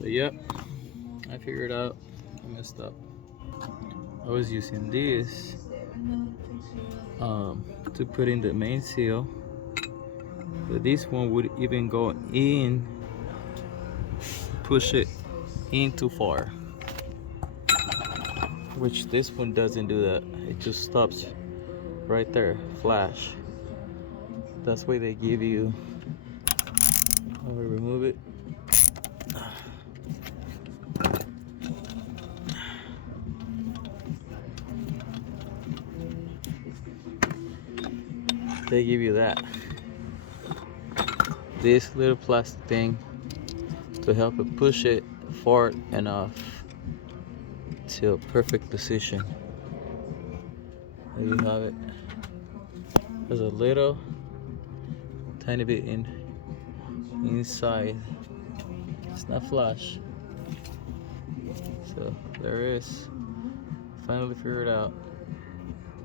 So yep, I figured out I messed up. I was using this to put in the main seal, but this one would even go in, push it in too far, which this one doesn't do that. It just stops right there, flash. That's why they give you, I will remove it. They give you that, this little plastic thing to help it push it forward enough to a perfect position. There you have it. There's a little tiny bit inside. It's not flush. So there is. Finally figured out.